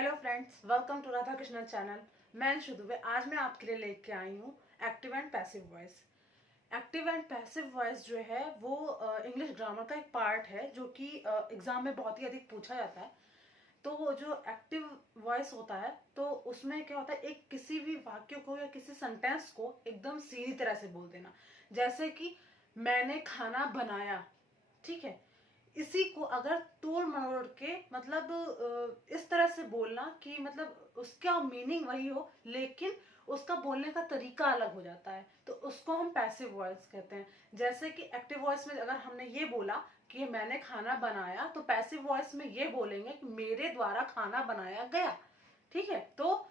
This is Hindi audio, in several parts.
Hello friends, welcome to Radha Krishnan channel. मैं अंशु दुबे। आज मैं आपके लिए लेके आई हूँ active and passive voice. Active and passive voice जो है वो इंग्लिश ग्रामर का एक पार्ट है जो कि एग्जाम में बहुत ही अधिक पूछा जाता है। तो वो जो एक्टिव वॉइस होता है तो उसमें क्या होता है, एक किसी भी वाक्य को या किसी सेंटेंस को एकदम सीधी तरह से बोल देना। जैसे कि मैंने खाना बनाया, ठीक है। इसी को अगर तोड़ मरोड़ के मतलब इस तरह से बोलना कि मतलब उसका मीनिंग वही हो लेकिन उसका बोलने का तरीका अलग हो जाता है, तो उसको हम पैसिव वॉइस कहते हैं। जैसे कि एक्टिव वॉइस में अगर हमने ये बोला कि मैंने खाना बनाया, तो पैसिव वॉइस में ये बोलेंगे कि मेरे द्वारा खाना बनाया गया। ठीक है, तो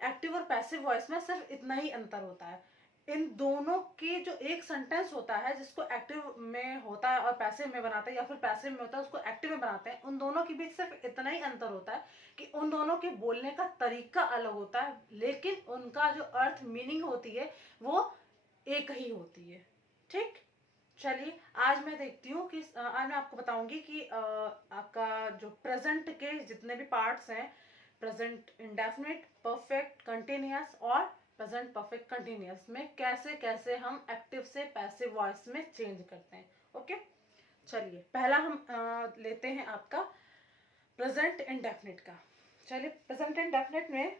एक्टिव और पैसिव वॉइस में सिर्फ इतना ही अंतर होता है। इन दोनों के जो एक सेंटेंस होता है जिसको एक्टिव में होता है और पैसिव में बनाते हैं, या फिर पैसिव में होता है उसको एक्टिव में बनाते हैं, उन दोनों के बीच सिर्फ इतना ही अंतर होता है कि उन दोनों के बोलने का तरीका अलग होता है, लेकिन उनका जो अर्थ मीनिंग होती है वो एक ही होती है। ठीक, चलिए आज मैं देखती हूँ कि आज मैं आपको बताऊंगी कि आपका जो प्रेजेंट के जितने भी पार्ट्स हैं, प्रेजेंट इंडेफिनिट, परफेक्ट, कंटिन्यूअस और प्रेजेंट परफेक्ट कंटिन्यूअस में कैसे कैसे हम एक्टिव से पैसिव वॉइस में चेंज करते हैं। ओके, चलिए पहला हम लेते हैं आपका प्रेजेंट इंडेफिनिट का। चलिए प्रेजेंट इंडेफिनिट में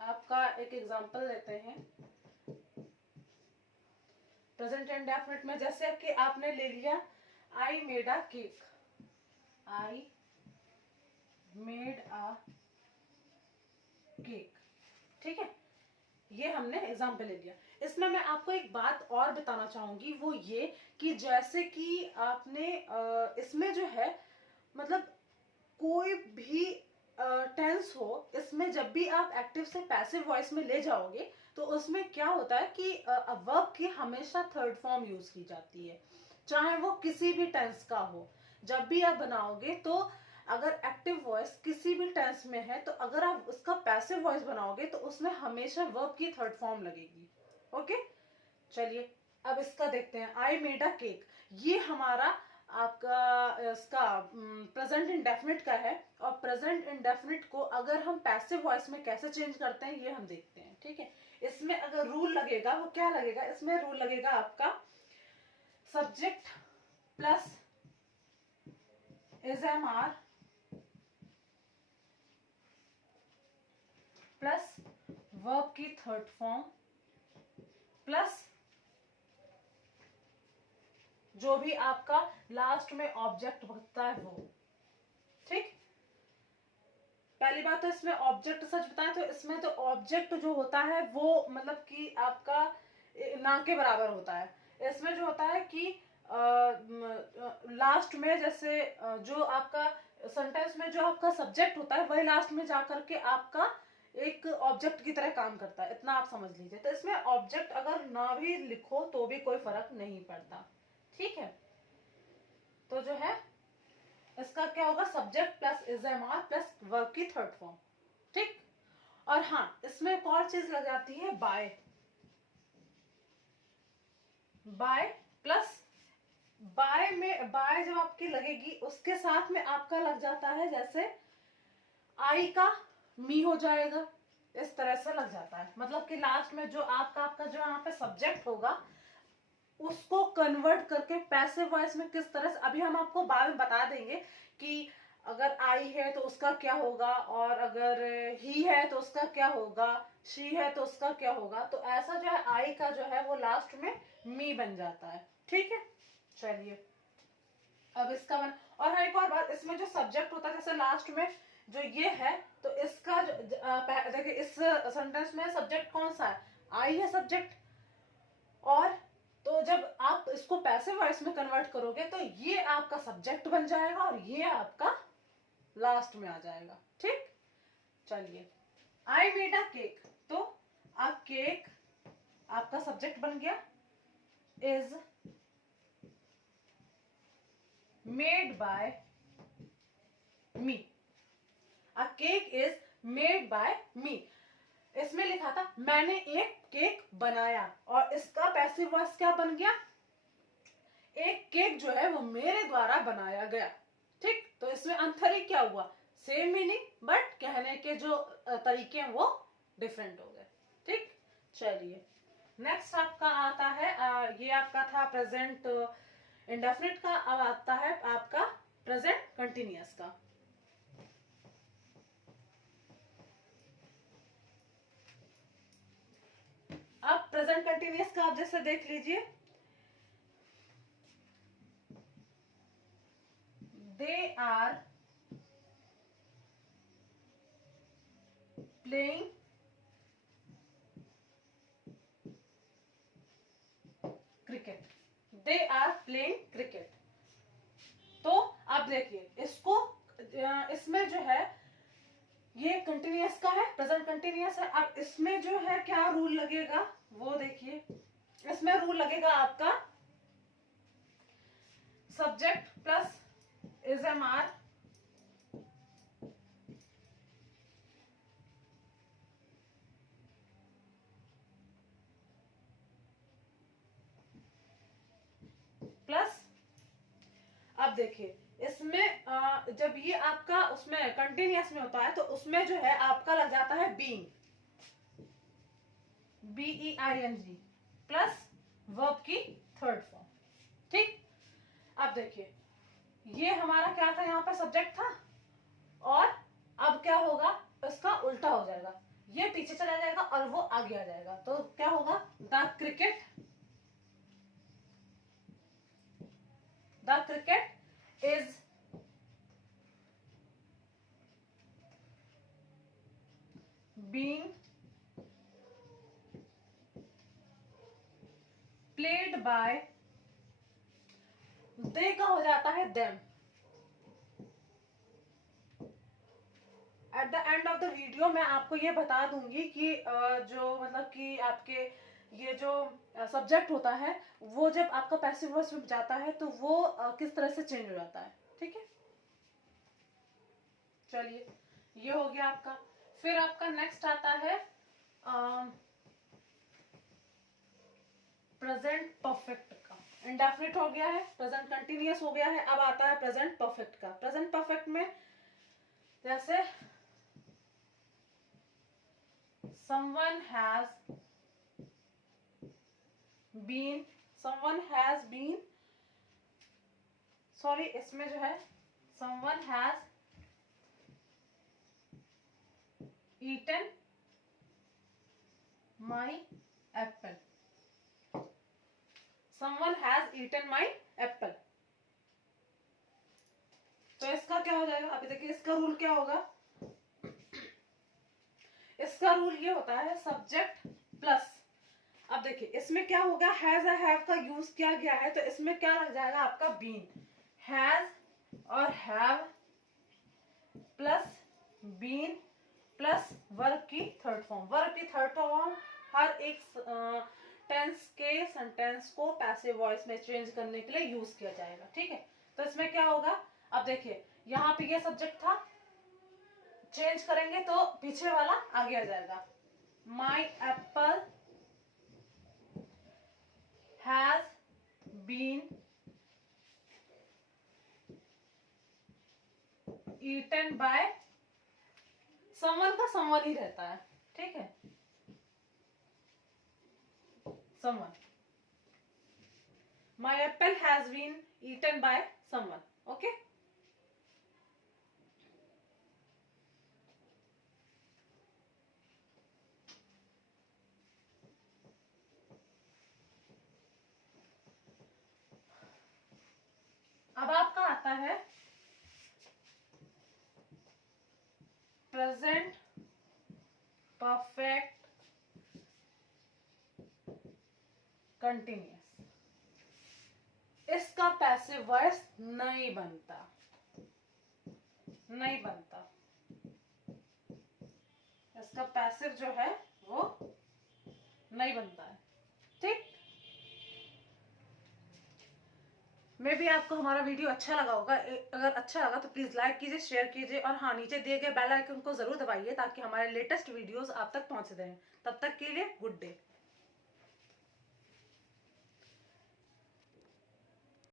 आपका एक एग्जांपल लेते हैं। प्रेजेंट इंडेफिनिट में जैसे कि आपने ले लिया I made a cake, I made a cake, ठीक है। ये हमने एग्जाम्पल ले लिया। इसमें मैं आपको एक बात और बताना चाहूंगी, वो ये कि जैसे कि आपने इसमें जो है मतलब कोई भी टेंस हो, इसमें जब भी आप एक्टिव से पैसिव वॉइस में ले जाओगे तो उसमें क्या होता है कि वर्ब की हमेशा थर्ड फॉर्म यूज की जाती है, चाहे वो किसी भी टेंस का हो। जब भी आप बनाओगे तो अगर एक्टिव वॉइस किसी भी टेंस में है तो अगर आप उसका पैसिव वॉइस बनाओगे तो उसमें हमेशा वर्ब की थर्ड फॉर्म लगेगी। ओके, चलिए अब इसका देखते हैं। आई मेड अ केक, ये हमारा आपका इसका प्रेजेंट इंडेफिनिट का है, और प्रेजेंट इंडेफिनिट को अगर हम पैसिव वॉइस में कैसे चेंज करते हैं ये हम देखते हैं। ठीक है, इसमें अगर रूल लगेगा वो क्या लगेगा, इसमें रूल लगेगा आपका subject plus is am are plus verb की थर्ड फॉर्म प्लस जो भी आपका लास्ट में ऑब्जेक्ट बनता है वो। ठीक, पहली बात तो इसमें ऑब्जेक्ट सच बताएं तो इसमें तो ऑब्जेक्ट जो होता है वो मतलब कि आपका ना के बराबर होता है। इसमें जो होता है कि लास्ट में जैसे जो आपका सेंटेंस में जो आपका सब्जेक्ट होता है वही लास्ट में जाकर के आपका एक ऑब्जेक्ट की तरह काम करता है, इतना आप समझ लीजिए। तो इसमें ऑब्जेक्ट अगर ना भी लिखो तो भी कोई फर्क नहीं पड़ता। ठीक है, तो जो है इसका क्या होगा, subject plus is am are plus verb की थर्ड फॉर्म। ठीक, और हाँ इसमें एक और चीज लग जाती है बाय। बाय प्लस बाय में बाय जब आपकी लगेगी उसके साथ में आपका लग जाता है जैसे आई का मी हो जाएगा, इस तरह से लग जाता है। मतलब कि लास्ट में जो आपका जो यहाँ पे सब्जेक्ट होगा उसको कन्वर्ट करके पैसिव वॉइस में किस तरह से, अभी हम आपको बाद में बता देंगे कि अगर आई है तो उसका क्या होगा, और अगर ही है तो उसका क्या होगा, शी है तो उसका क्या होगा। तो ऐसा जो है आई का जो है वो लास्ट में मी बन जाता है। ठीक है, चलिए अब इसका बन। और हाँ एक और बात, इसमें जो सब्जेक्ट होता है जैसे लास्ट में जो ये है तो इसका देखिए इस सेंटेंस में सब्जेक्ट कौन सा है, आई है सब्जेक्ट। और तो जब आप इसको पैसिव वॉइस में कन्वर्ट करोगे तो ये आपका सब्जेक्ट बन जाएगा और ये आपका लास्ट में आ जाएगा। ठीक, चलिए आई मेड अ केक, तो अ केक आपका सब्जेक्ट बन गया, is made by me, a cake is made by me. इसमें लिखा था मैंने एक केक बनाया, और इसका पैसिव वॉइस क्या बन गया, एक केक जो है वो मेरे द्वारा बनाया गया। ठीक, तो इसमें अंतर ही क्या हुआ, सेम मीनिंग बट कहने के जो तरीके हैं वो डिफरेंट हो गए। ठीक, चलिए नेक्स्ट आपका आता है ये आपका था प्रेजेंट इंडेफिनिट का। अब आता है आपका प्रेजेंट कंटिन्यूअस का। अब प्रेजेंट कंटिन्यूअस का आप जैसे देख लीजिए, they are playing cricket, they are playing cricket. तो आप देखिए इसको, इसमें जो है ये कंटिन्यूअस का है, प्रेजेंट कंटिन्यूअस है। अब इसमें जो है क्या रूल लगेगा वो देखिए, इसमें रूल लगेगा आपका subject plus is am are plus, अब देखिए इसमें जब ये आपका उसमें कंटिन्यूअस में होता है तो उसमें जो है आपका लग जाता है बीइंग, BEING प्लस वर्ब की थर्ड फॉर्म। ठीक, अब देखिए ये हमारा क्या था, यहाँ पर सब्जेक्ट था और अब क्या होगा, इसका उल्टा हो जाएगा, ये पीछे चला जाएगा और वो आगे आ जाएगा। तो क्या होगा, the cricket is being played by, they का हो जाता है them. At the end of the video मैं आपको ये बता दूंगी कि जो मतलब कि आपके ये जो सब्जेक्ट होता है वो जब आपका पैसिव वॉइस में जाता है तो वो किस तरह से चेंज हो जाता है। ठीक है, चलिए ये हो गया आपका। फिर आपका नेक्स्ट आता है प्रेजेंट परफेक्ट का। इंडेफिनिट हो गया है, प्रेजेंट कंटिन्यूअस हो गया है, अब आता है प्रेजेंट परफेक्ट का। प्रेजेंट परफेक्ट में जैसे someone has been, सॉरी इसमें जो है someone has eaten my apple, someone has eaten my apple। तो इसका क्या हो जाएगा, अभी देखिए इसका रूल क्या होगा, इसका रूल ये होता है सब्जेक्ट प्लस, अब देखिए इसमें क्या होगा, हैज हैव का यूज किया गया है तो इसमें क्या लग जाएगा आपका बीन, हैज और have plus been plus verb की थर्ड फॉर्म। वर्ब की थर्ड फॉर्म हर एक टेंस के सेंटेंस को पैसिव वॉइस में चेंज करने के लिए यूज किया जाएगा। ठीक है, तो इसमें क्या होगा, अब देखिए यहाँ पे ये सब्जेक्ट था, चेंज करेंगे तो पीछे वाला आगे आ जाएगा, my apple has been eaten by, someone का समवन ही रहता है। ठीक है, someone, my apple has been eaten by someone. Okay, अब आपका आता है प्रेजेंट परफेक्ट कंटिन्यूअस। इसका पैसिव वॉइस नहीं बनता, इसका पैसिव जो है वो नहीं बनता है। ठीक, मे भी आपको हमारा वीडियो अच्छा लगा होगा, अगर अच्छा लगा तो प्लीज लाइक कीजिए, शेयर कीजिए और हाँ नीचे दिए गए बेल आइकन को जरूर दबाइए ताकि हमारे लेटेस्ट वीडियोस आप तक पहुंच जाएं। तब तक के लिए गुड डे।